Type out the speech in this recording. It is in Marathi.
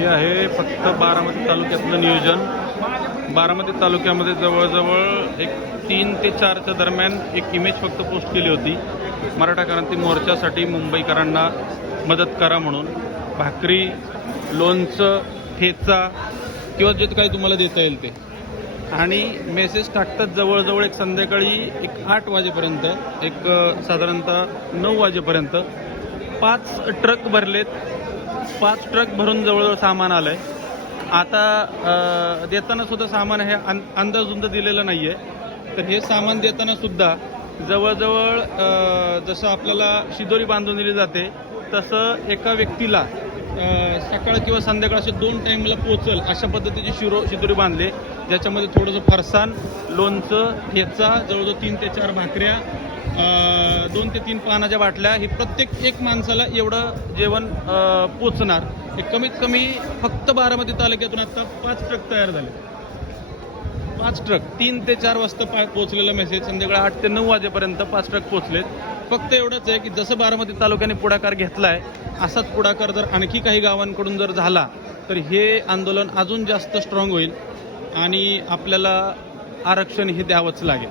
हे आहे फक्त बारामती तालुक्यातलं नियोजन. बारामती तालुक्यामध्ये जवळजवळ एक तीन ते चारच्या दरम्यान एक इमेज फक्त पोस्ट केली होती. मराठा क्रांती मोर्चासाठी मुंबईकरांना मदत करा म्हणून. भाकरी लोणचं ठेचा किंवा जे काही तुम्हाला देता येईल ते. आणि मेसेज टाकतात जवळजवळ एक संध्याकाळी एक आठ वाजेपर्यंत. एक साधारणतः नऊ वाजेपर्यंत. पाच ट्रक भरलेत. पाच ट्रक भरून जवळजवळ सामान आलंय. आता देताना सुद्धा सामान हे अं- अंदाजुंद दिलेलं नाहीये. तर हे सामान देताना सुद्धा जवळजवळ जसं आपल्याला शिदोरी बांधून दिली जाते तसं एका व्यक्तीला सकाळ किंवा संध्याकाळ असे दोन टाईमला पोचल अशा पद्धतीची शिरो शिदोरी बांधले. ज्याच्यामध्ये थोडंसं फरसाण लोणचं ठेचा जवळजवळ तीन ते चार भाकऱ्या दोन ते तीन पानाच्या बाटल्या हे प्रत्येक एक माणसाला एवढं जेवण पोचणार. हे कमीत कमी फक्त बारामती तालुक्यातून आता पाच ट्रक तयार झाले. पाच ट्रक तीन ते चार वाजता पा पोचलेला मेसेज संध्याकाळी आठ ते नऊ वाजेपर्यंत पाच ट्रक पोचलेत फक्त एवढंच आहे की जसं बारामती तालुक्याने पुढाकार घेतलाय असाच पुढाकार जर आणखी काही गावांकडून जर झाला तर हे आंदोलन अजून जास्त स्ट्रॉंग होईल आणि आपल्याला आरक्षण हे द्यावंच लागेल.